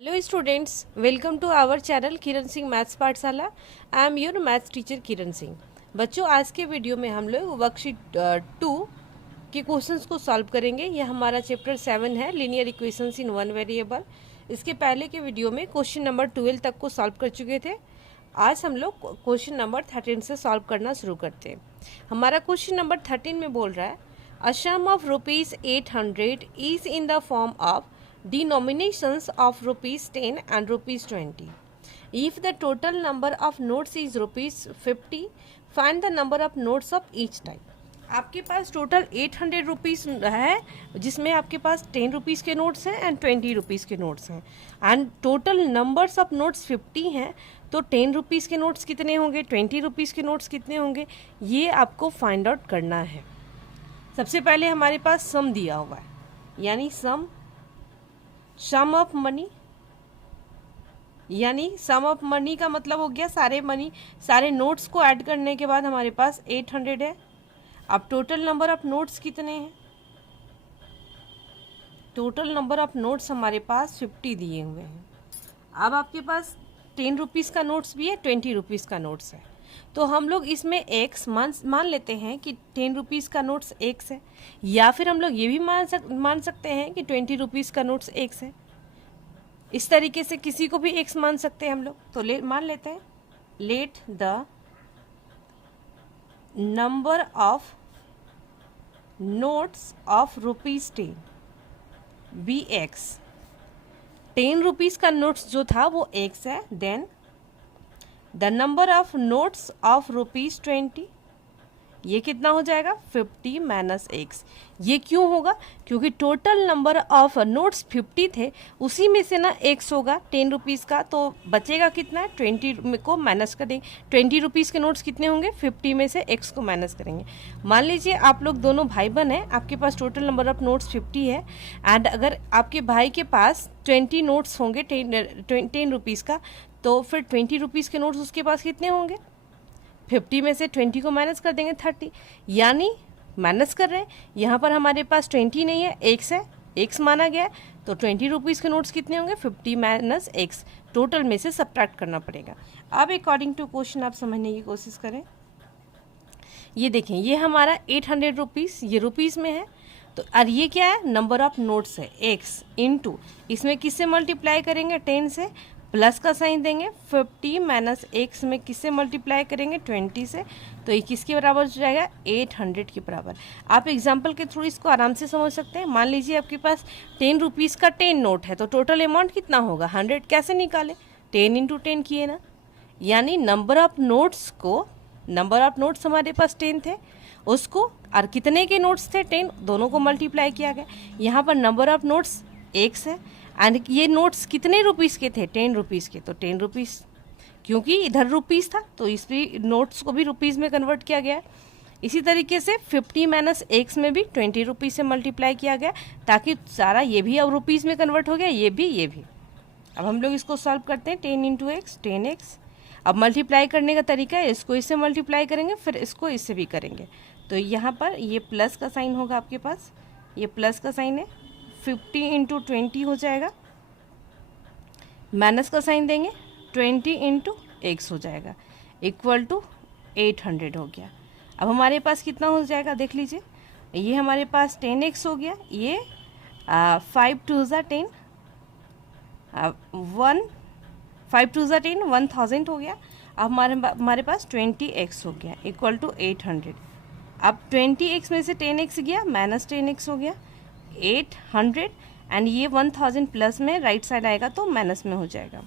Hello students, welcome to our channel Kiran Singh maths Pathshala. I am your maths teacher Kiran Singh. बच्चों, आज के video में हम लोग वर्कशीट 2 के क्वेश्चंस को सॉल्व करेंगे। यह हमारा चैप्टर 7 है, linear equations in one variable. इसके पहले के वीडियो में क्वेश्चन नंबर 12 तक को सॉल्व कर चुके थे। आज हम लोग क्वेश्चन नंबर 13 से सॉल्व करना शुरू करते हैं। हमारा क्वेश्चन नंबर 13 में बोल रहा है a sum of ₹800 is in the form of denominations of ₹10 and ₹20. If the total number of notes is ₹50, find the number of notes of each type. आपके पास टोटल 800 रुपीज़ है, जिसमें आपके पास 10 रुपीज़ के notes हैं एंड 20 रुपीज़ के notes हैं, and total numbers of notes 50 हैं। तो 10 रुपीज़ के नोट्स कितने होंगे, 20 रुपीज़ के नोट्स कितने होंगे, ये आपको फाइंड आउट करना है। सबसे पहले हमारे पास सम दिया हुआ है, यानी सम ऑफ मनी, यानी सम ऑफ मनी का मतलब हो गया सारे नोट्स को ऐड करने के बाद हमारे पास 800 है। अब टोटल नंबर ऑफ नोट्स कितने हैं, टोटल नंबर ऑफ नोट्स हमारे पास 50 दिए हुए हैं। अब आपके पास 10 रुपीज़ का नोट्स भी है, 20 रुपीज़ का नोट्स है। तो हम लोग इसमें एक्स मान लेते हैं कि 10 रुपीज़ का नोट्स एक्स है, या फिर हम लोग ये भी मान सकते हैं कि 20 रुपीज़ का नोट्स एक्स है। इस तरीके से किसी को भी एक्स मान सकते हैं हम लोग। तो मान लेते हैं, let the number of notes of ₹10 be x. 10 rupees का नोट्स जो था वो एक्स है। Then the number of notes of ₹20, ये कितना हो जाएगा, 50 माइनस एक्स। ये क्यों होगा, क्योंकि टोटल नंबर ऑफ नोट्स 50 थे, उसी में से ना एक्स होगा 10 रुपीज़ का, तो बचेगा कितना है, 20 को माइनस करेंगे। 20 रुपीज़ के नोट्स कितने होंगे, 50 में से एक्स को माइनस करेंगे। मान लीजिए आप लोग दोनों भाई बहन हैं, आपके पास टोटल नंबर ऑफ नोट्स 50 है, एंड अगर आपके भाई के पास 20 नोट्स होंगे 10 रुपीज़ का, तो फिर 20 रुपीज़ के नोट्स उसके पास कितने होंगे, 50 में से 20 को माइनस कर देंगे 30, यानी माइनस कर रहे हैं। यहाँ पर हमारे पास 20 नहीं है, एक्स है, एक्स माना गया है, तो 20 रुपीज़ के नोट्स कितने होंगे, 50 माइनस एक्स, टोटल में से सब्ट्रैक्ट करना पड़ेगा। अब अकॉर्डिंग टू क्वेश्चन आप समझने की कोशिश करें। ये देखें, ये हमारा 800 रुपीज़ ये रुपीज़ में है, तो और ये क्या है, नंबर ऑफ नोट्स है एक्स इंटू, इसमें किससे मल्टीप्लाई करेंगे, 10 से, प्लस का साइन देंगे, 50 माइनस एक्स में किससे मल्टीप्लाई करेंगे, 20 से, तो ये किसके बराबर हो जाएगा, 800 के बराबर। आप एग्जांपल के थ्रू इसको आराम से समझ सकते हैं। मान लीजिए आपके पास 10 रुपीज़ का 10 नोट है, तो टोटल अमाउंट कितना होगा, 100 कैसे निकाले, 10 इंटू 10 किए ना, यानी नंबर ऑफ नोट्स हमारे पास 10 थे, उसको और कितने के नोट्स थे, 10, दोनों को मल्टीप्लाई किया गया। यहाँ पर नंबर ऑफ नोट्स एक्स है, एंड ये नोट्स कितने रुपीज़ के थे, 10 रुपीज़ के, तो 10 रुपीज़, क्योंकि इधर रुपीज़ था तो इस भी नोट्स को भी रुपीज़ में कन्वर्ट किया गया। इसी तरीके से 50 माइनस एक्स में भी 20 रुपीज़ से मल्टीप्लाई किया गया, ताकि सारा ये भी अब रुपीज़ में कन्वर्ट हो गया, ये भी। अब हम लोग इसको सॉल्व करते हैं, 10 इंटू एक्स 10x। अब मल्टीप्लाई करने का तरीका है, इसको इससे मल्टीप्लाई करेंगे, फिर इसको इससे भी करेंगे, तो यहाँ पर ये प्लस का साइन होगा आपके पास, ये प्लस का साइन है, 50 इंटू 20 हो जाएगा, माइनस का साइन देंगे, 20 इंटू एक्स हो जाएगा, इक्वल टू 800 हो गया। अब हमारे पास कितना हो जाएगा, देख लीजिए, ये हमारे पास 10x हो गया, ये 5 2 ज़ा 10, 5 2 ज़ा 10, 1000 हो गया। अब हमारे पास 20x हो गया, इक्वल टू 800। अब 20x में से 10x गया, माइनस 10x हो गया, 800, एंड ये 1000 प्लस में राइट साइड आएगा तो माइनस में हो जाएगा।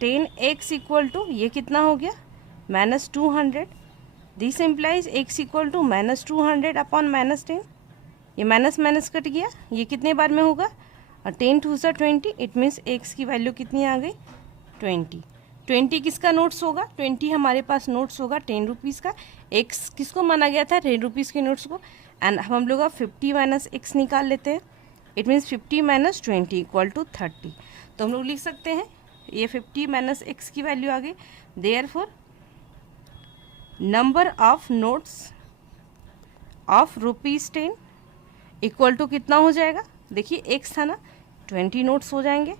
10x इक्वल टू ये कितना हो गया, minus 200। This implies x equal to minus 200 upon minus 10, ये माइनस माइनस कट गया, ये कितने बार में होगा, 10 2 सा 20, इट मीन्स x की वैल्यू कितनी आ गई, 20। 20 किसका नोट्स होगा, 20 हमारे पास नोट्स होगा 10 रुपीज़ का, x किसको माना गया था, 10 रुपीज़ के नोट्स को, एंड हम लोग 50 माइनस एक्स निकाल लेते हैं, it means 50 minus 20 equal to 30। तो हम लोग लिख सकते हैं, ये 50 माइनस एक्स की वैल्यू आ गई। Therefore number of notes of ₹10 equal to कितना हो जाएगा, देखिए एक्स था ना, 20 नोट्स हो जाएंगे,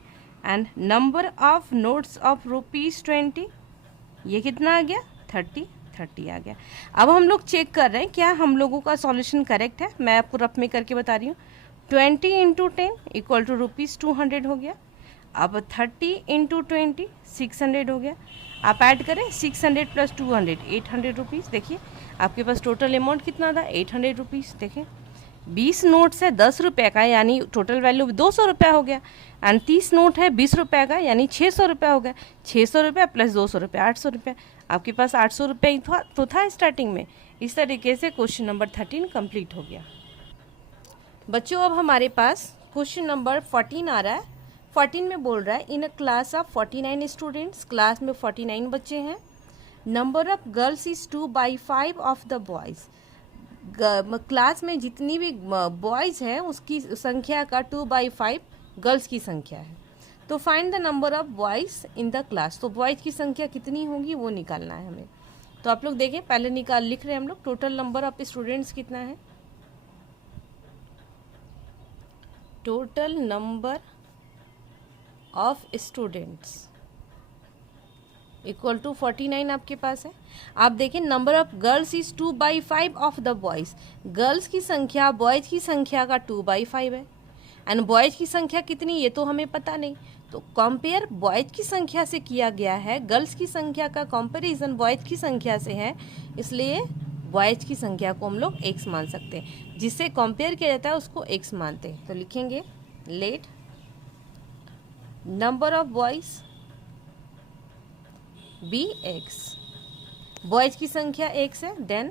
and number of notes of ₹20, ये कितना आ गया 30 आ गया। अब हम लोग चेक कर रहे हैं क्या हम लोगों का सॉल्यूशन करेक्ट है। मैं आपको रफ में करके बता रही हूँ। 20 × 10 इक्वल टू ₹200 हो गया। अब 30 × 20 600 हो गया। आप ऐड करें 600 + 200 800 रुपीज़। देखिए आपके पास टोटल अमाउंट कितना था 800 रुपीज़। देखिए 20 नोट्स है 10 रुपये का, यानी टोटल वैल्यू 200 रुपया हो गया। एंड 30 नोट है 20 रुपये का, यानी 600 रुपया हो गया। 600 रुपया प्लस 200 रुपया 800 रुपया। आपके पास 800 रुपया ही तो था स्टार्टिंग में। इस तरीके से क्वेश्चन नंबर 13 कंप्लीट हो गया। बच्चों अब हमारे पास क्वेश्चन नंबर 14 आ रहा है। 14 में बोल रहा है in a class of 49 students, class में 49 बच्चे हैं। Number of girls is 2/5 of the boys. Class में जितनी भी बॉयज़ हैं उसकी संख्या का 2/5 गर्ल्स की संख्या है। तो find the number of boys in the class. तो बॉयज़ की संख्या कितनी होगी वो निकालना है हमें। तो आप लोग देखें पहले लिख रहे हैं हम लोग टोटल नंबर ऑफ स्टूडेंट्स कितना है। Total number of students equal to 49 आपके पास है। आप देखें number of girls is 2/5 of the boys. Girls की संख्या बॉयज़ की संख्या का 2/5 है। एंड बॉयज़ की संख्या कितनी ये तो हमें पता नहीं। तो कंपेयर बॉयज़ की संख्या से किया गया है। गर्ल्स की संख्या का कंपैरिजन बॉयज़ की संख्या से है, इसलिए बॉयज़ की संख्या को हम लोग x मान सकते हैं। जिससे कंपेयर किया जाता है उसको x मानते हैं। तो लिखेंगे let number of boys be x। Boys की संख्या x है। देन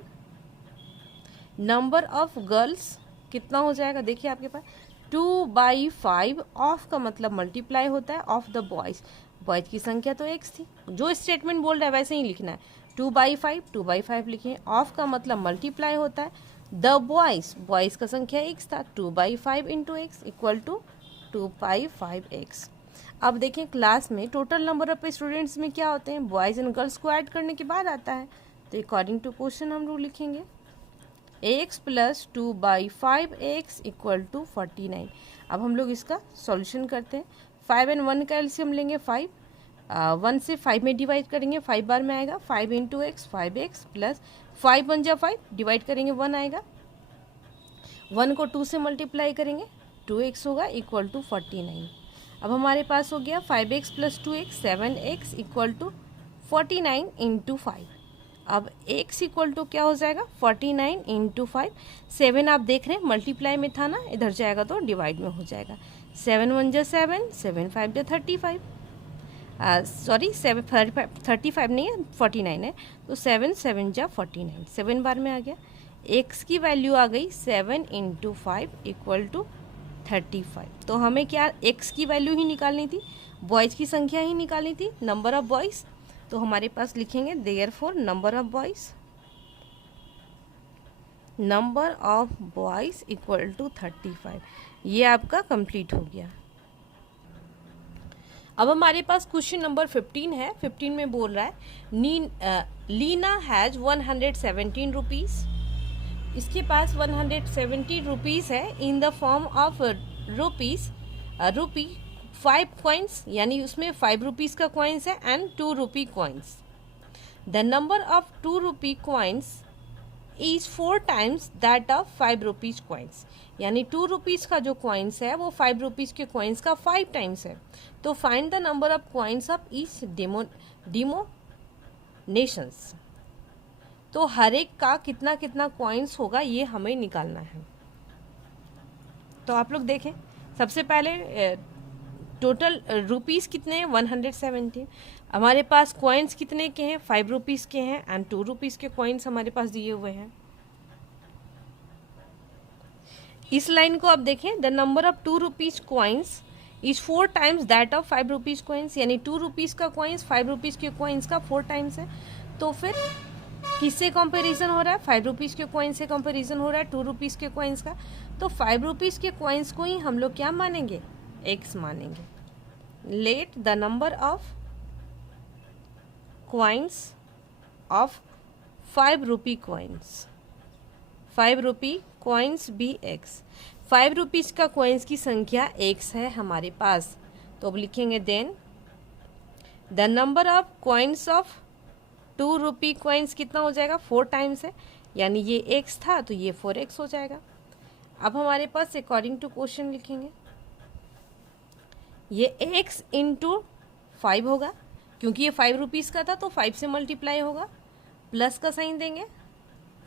नंबर ऑफ गर्ल्स कितना हो जाएगा, देखिए आपके पास 2/5 ऑफ का मतलब मल्टीप्लाई होता है ऑफ द बॉयज़। बॉयज़ की संख्या तो x थी, जो स्टेटमेंट बोल रहा है वैसे ही लिखना है। 2/5 लिखिए, ऑफ का मतलब मल्टीप्लाई होता है द बॉयज़ का संख्या x था। 2/5 × x इक्वल टू 2/5x। अब देखें क्लास में टोटल नंबर ऑफ स्टूडेंट्स में क्या होते हैं, बॉयज़ एंड गर्ल्स को ऐड करने के बाद आता है। तो अकॉर्डिंग टू क्वेश्चन हम लोग लिखेंगे x + 2/5x इक्वल टू 49। अब हम लोग इसका सॉल्यूशन करते हैं। 5 और 1 का एलसीएम लेंगे 5। 1 से 5 में डिवाइड करेंगे 5 बार में आएगा 5 × x 5x प्लस 5 × 1 = 5 डिवाइड करेंगे 1 आएगा। 1 को 2 से मल्टीप्लाई करेंगे 2x होगा इक्वल टू 49। अब हमारे पास हो गया 5x + 2x 7x equal to 49 × 5। अब x इक्वल टू क्या हो जाएगा 49 × 5। 7 आप देख रहे हैं मल्टीप्लाई में था ना, इधर जाएगा तो डिवाइड में हो जाएगा। 7 × 1 = 7, 7 × 5 = 35। सॉरी 35 नहीं है 49 है। तो 7 × 7 = 49, 7 बार में आ गया। x की वैल्यू आ गई 7 × 5 इक्वल टू 35। तो हमें क्या x की वैल्यू ही निकालनी थी, बॉयज़ की संख्या ही निकालनी थी, नंबर ऑफ बॉयज़। तो हमारे पास लिखेंगे therefore number of boys equal to 35। ये आपका कंप्लीट हो गया। अब हमारे पास क्वेश्चन नंबर 15 है। 15 में बोल रहा है लीना हैज़ 117 रुपीज़। इसके पास 170 रुपीज़ है इन the form of rupee 5 coins, यानी उसमें 5 रुपीज़ का कॉइन्स है and 2 rupee coins. The number of 2 rupee coins is 4 times that of 5 rupees coins. यानी 2 रुपीज़ का जो कॉइन्स है वो 5 रुपीज़ के कॉइन्स का 5 टाइम्स है। तो find the number of coins of each denominations. तो हर एक का कितना कितना कॉइन्स होगा ये हमें निकालना है। तो आप लोग देखें सबसे पहले टोटल रुपीज़ कितने हैं 117। हमारे पास कॉइन्स कितने के हैं 5 रुपीज़ के हैं एंड 2 रुपीज़ के कॉइन्स हमारे पास दिए हुए हैं। इस लाइन को आप देखें the number of 2 rupees coins is 4 times that of 5 rupees coins. यानी 2 रुपीज़ का कॉइन्स 5 रुपीज़ के कॉइन्स का 4 टाइम्स है। तो फिर किससे कंपैरिजन हो रहा है, 5 रुपीज़ के कॉइन्स से कंपैरिजन हो रहा है 2 रुपीज़ के कॉइन्स का। तो 5 रुपीज़ के कॉइन्स को ही हम लोग क्या मानेंगे x मानेंगे। Let the number of coins of 5 rupee coins 5 rupee coins be x। 5 rupees का कॉइन्स की संख्या x है हमारे पास। तो अब लिखेंगे then the number of coins of 2 rupee coins कितना हो जाएगा, 4 टाइम्स है, यानी ये x था तो ये 4x हो जाएगा। अब हमारे पास अकॉर्डिंग टू क्वेश्चन लिखेंगे, ये x इंटू 5 होगा, क्योंकि ये 5 रुपीज़ का था तो 5 से मल्टीप्लाई होगा, प्लस का साइन देंगे,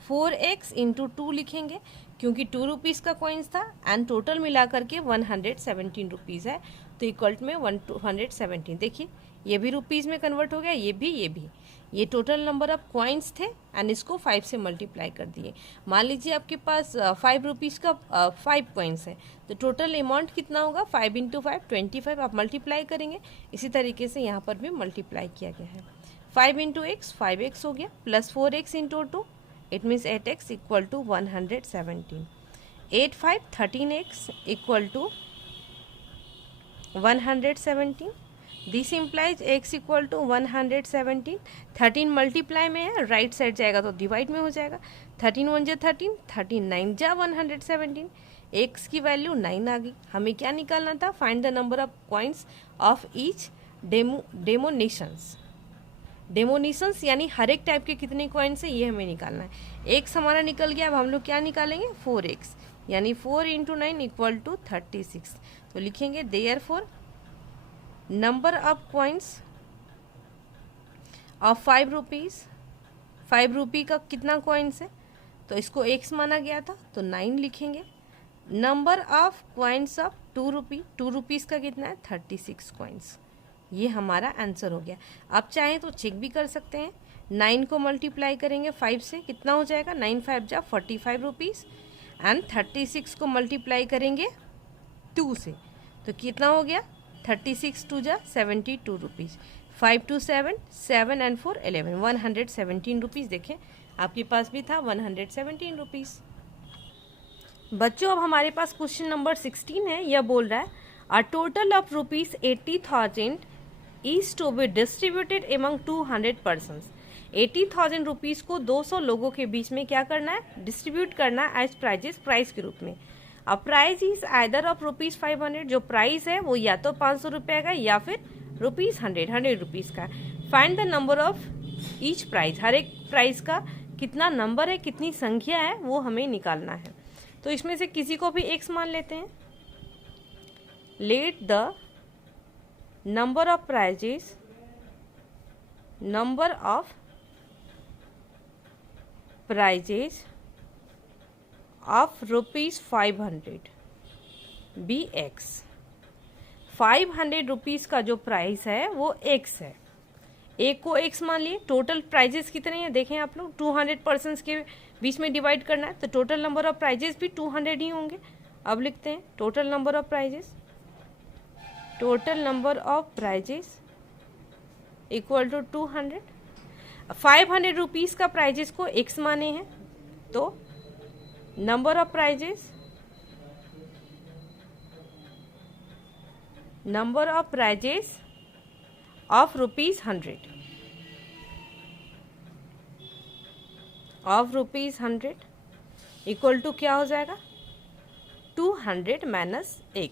4x इंटू 2 लिखेंगे, क्योंकि 2 रुपीज़ का कॉइन्स था एंड टोटल मिला करके 117 रुपीज़ है, तो इक्वल में 117। देखिए ये भी रुपीज़ में कन्वर्ट हो गया, ये भी ये टोटल नंबर ऑफ कॉइन्स थे एंड इसको 5 से मल्टीप्लाई कर दिए। मान लीजिए आपके पास 5 रुपीज़ का 5 कॉइन्स है, तो टोटल अमाउंट कितना होगा, 5 इंटू 5 25, आप मल्टीप्लाई करेंगे। इसी तरीके से यहाँ पर भी मल्टीप्लाई किया गया है। 5 इंटू एक्स 5x हो गया, plus 4x into 2 it means 8x equal to 117। 8 5 13x equal to 117। This implies x equal to 117। 13 multiply में है, राइट साइड जाएगा तो डिवाइड में हो जाएगा। 13 1 जा 13, 13 9 जा 117, x की वैल्यू 9 आ गई। हमें क्या निकालना था, find the number of coins of each denominations यानी हर एक टाइप के कितने कॉइन्स है ये हमें निकालना है। x हमारा निकल गया, अब हम लोग क्या निकालेंगे, 4x, यानी 4 इंटू 9 इक्वल टू 36। तो लिखेंगे therefore number of coins of 5 rupees, 5 रुपी का कितना कॉइन्स है, तो इसको x माना गया था तो 9 लिखेंगे। Number of coins of 2 rupee, 2 rupees का कितना है, 36 कॉइन्स। ये हमारा आंसर हो गया। आप चाहें तो चेक भी कर सकते हैं, 9 को मल्टीप्लाई करेंगे 5 से, कितना हो जाएगा, 9 5 जा 45 रुपीज़, एंड 36 को मल्टीप्लाई करेंगे 2 से, तो कितना हो गया, 36 2 जा 72 रुपीज़, 5 2 7, 7 एंड 4 11, 117 रुपीज़। देखें आपके पास भी था 117 रुपीज़। बच्चों अब हमारे पास क्वेश्चन नंबर 16 है। यह बोल रहा है a total of rupees 80,000 is to be distributed among 200 persons. 80,000 rupees को 200 लोगों के बीच में क्या करना है, डिस्ट्रीब्यूट करना है एज प्राइजेस, प्राइस के रूप में। अब price is either of rupees 500, जो प्राइस है वो या तो 500 रुपये का या फिर रुपीज़ 100 रुपीज़ का। Find the number of each price, हर एक प्राइस का कितना नंबर है, कितनी संख्या है, वो हमें निकालना है। तो इसमें से किसी को भी x मान लेते हैं। Let the number of prizes, number of prizes of rupees 500 be x। 500 rupees का जो प्राइस है वो x है, एक को x मान लिए। टोटल प्राइजेस कितने हैं देखें आप लोग, 200 पर्सन्स के बीच में डिवाइड करना है, तो टोटल नंबर ऑफ प्राइजेस भी 200 ही होंगे। अब लिखते हैं total number of prizes, total number of prizes equal to 200। 500 rupees का प्राइजेस को x माने हैं, तो number of prizes, number of prizes of rupees 100, of rupees 100 equal to क्या हो जाएगा, 200 minus x।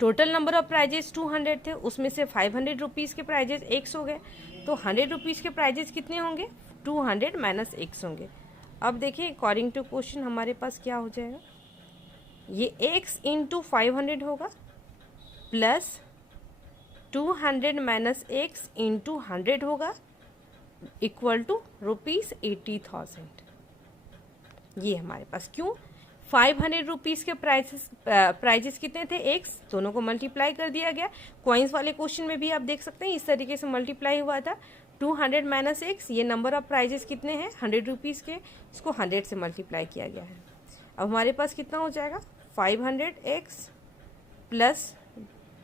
Total number of prizes 200 थे, उसमें से 500 रुपीज़ के प्राइजेस x हो गए, तो 100 रुपीज़ के प्राइजेस कितने होंगे, 200 माइनस x होंगे। अब देखिए अकॉर्डिंग टू क्वेश्चन हमारे पास क्या हो जाएगा, ये x इंटू 500 होगा, प्लस 200 माइनस x इंटू 100 होगा, इक्वल टू रुपीज़ 80,000। ये हमारे पास क्यों, 500 रुपीज़ के प्राइजेस कितने थे, x, दोनों को मल्टीप्लाई कर दिया गया। कॉइन्स वाले क्वेश्चन में भी आप देख सकते हैं इस तरीके से मल्टीप्लाई हुआ था। 200 माइनस x, ये नंबर ऑफ प्राइजेस कितने हैं 100 रुपीज़ के, इसको 100 से मल्टीप्लाई किया गया है। अब हमारे पास कितना हो जाएगा, 500x प्लस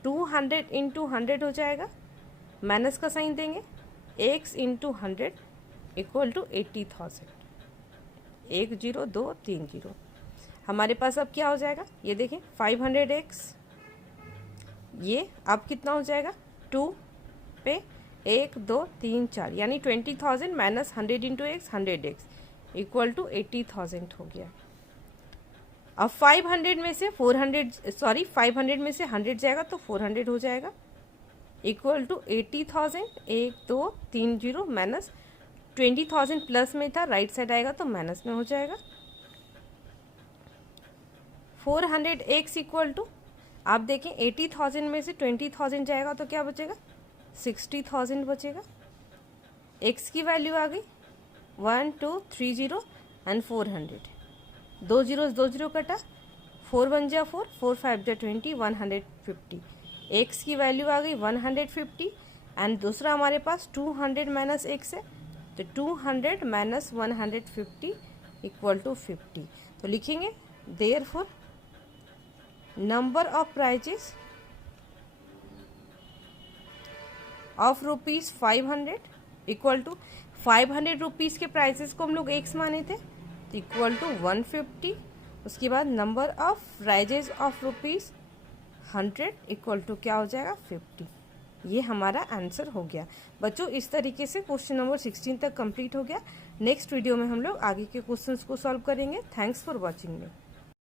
200 इंटू 100 हो जाएगा, माइनस का साइन देंगे, x इंटू 100 इक्वल टू 80,000। 1 0 2 3 0। हमारे पास अब क्या हो जाएगा, ये देखें 500x, ये अब कितना हो जाएगा, 2 पे 1 2 3 4, यानी 20,000 minus 100 into x 100x equal to 80,000 हो गया। अब 500 में से 500 में से 100 जाएगा तो 400 हो जाएगा, इक्वल टू 80,000, 1 2 3 0 माइनस 20,000 प्लस में था, राइट साइड आएगा तो माइनस में हो जाएगा। 400x इक्वल टू, आप देखें 80,000 में से 20,000 जाएगा तो क्या बचेगा, 60,000 बचेगा। x की वैल्यू आ गई 1 2 3 0 एंड 400, 2 0 कटा, 4 1 जा 4, 4 5 जा 20, 150। x की वैल्यू आ गई 150 एंड दूसरा हमारे पास 200 माइनस x है, तो 200 माइनस 150 इक्वल टू 50। तो लिखेंगे therefore number of prizes of rupees 500 equal to 500 rupees के प्राइजेस को हम लोग x माने थे, तो इक्वल टू 150। उसके बाद number of prizes of rupees 100 equal to क्या हो जाएगा, 50। ये हमारा आंसर हो गया। बच्चों इस तरीके से क्वेश्चन नंबर 16 तक कंप्लीट हो गया। नेक्स्ट वीडियो में हम लोग आगे के क्वेश्चंस को सॉल्व करेंगे। Thanks for watching me.